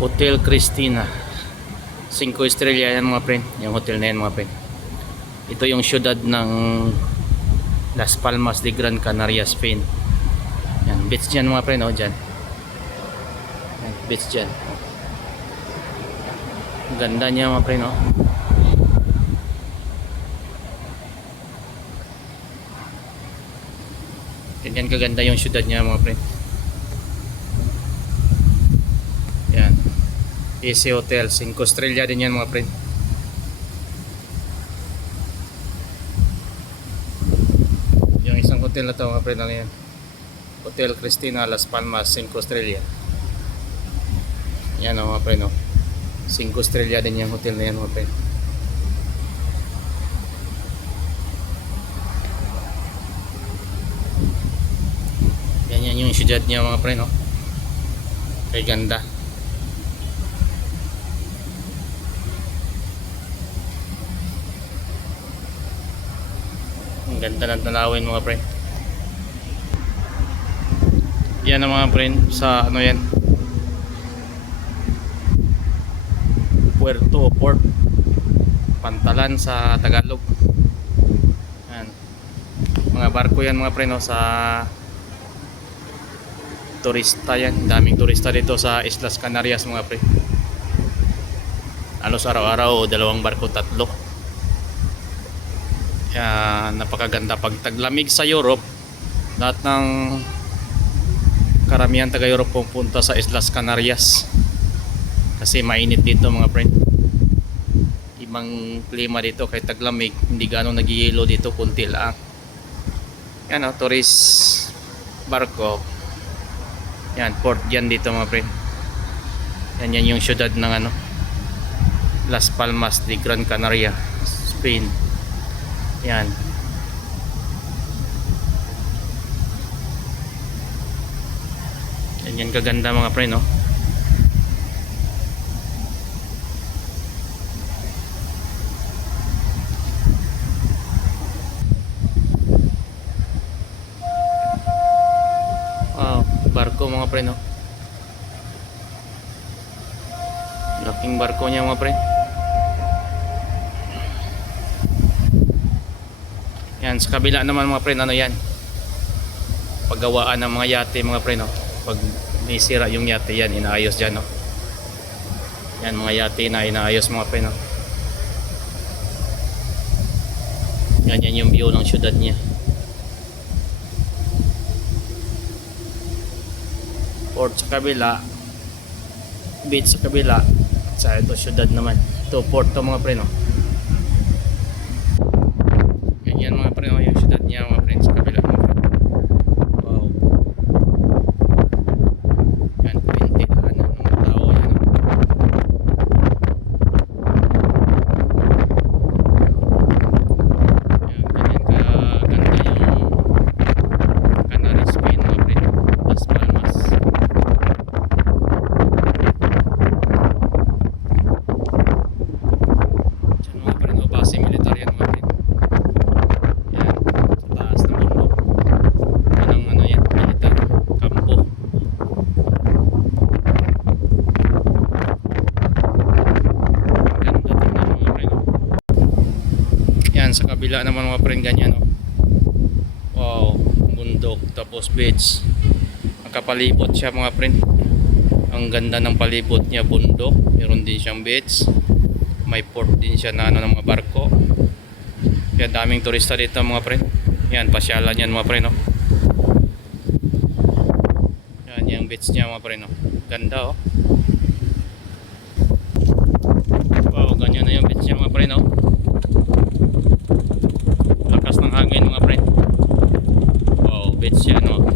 Hotel Cristina. 5 estrella yan mga friend. Yung hotel na yan mga friend. Ito yung syudad ng Las Palmas de Gran Canaria, Spain. Yan, beach dyan mga friend, oh, dyan. Yan, beach dyan. Ganda niya mga friend, oh. Ganyan kaganda yung syudad niya mga friend. Yan. AC Hotel, 5 estrella din yan mga friend. Yung isang hotel na to mga friend, ano yan? Hotel Cristina Las Palmas, 5 estrella. Yan o mga friend, oh. 5 estrella din yung hotel na yan mga friend. Yan yung syudad niya mga friend, oh. Kay ganda. Ang ganda ng tanawin mga friend. Yan ang mga friend sa ano yan, Puerto o Port Pantalan sa Tagalog. Yan. Mga barko yan mga friend, oh, sa turista yan. Daming turista dito sa Islas Canarias mga friend. Alos araw-araw 2 barko, 3. Yan, napakaganda. Pag taglamig sa Europe, lahat ng karamihan taga Europe pupunta sa Islas Canarias kasi mainit dito mga friend. Ibang klima dito, kahit taglamig hindi gano'ng nagihilo dito, kunti lang. Yan, tourist barko. Yan, port yan dito mga friend. Yan yung syudad ng ano, Las Palmas de Gran Canaria, Spain. Yan. Yan kaganda mga friend, no? Wow, barko mga friend, no? Laking barko niya mga friend. Yan, sa kabila naman mga friend, ano yan? Paggawaan ng mga yate mga friend, no? Pag nisira yung yate yan, inaayos dyan, no? Yan, mga yate na inaayos mga friend, no? Yan yung view ng syudad niya. Port sa kabila, beach sa kabila, sa ito syudad naman. Ito port to mga friend, no? Yan mga friend, no? Yung syudad niya mga friend sa kabila. Wow. Yan, pintihan ng mga tao yan, no? Yan, ganyan kaganda yung Canary, Spain mga friend. Las Palmas. Diyan mga friend, no? Base militar yan mga friend. Yan, sa taas ng bundok. Anong ano yan, militar kampo. Ganda tingnan mga friend, no? Yan, sa kabila naman mga friend, ganyan, no? Wow, bundok tapos beach. Nakapalibot siya mga friend. Ang ganda ng palibot niya, bundok. Meron din siyang beach. May port din siya na ano ng mga barko. Kaya daming turista dito mga friend. Yan, pasyalan yan mga friend, no? Yan yung beach niya mga friend, no? Ganda, oh. Wow, ganyan na yung beach niya mga friend, no? Lakas ng hangin mga friend. Wow, beach yan, no?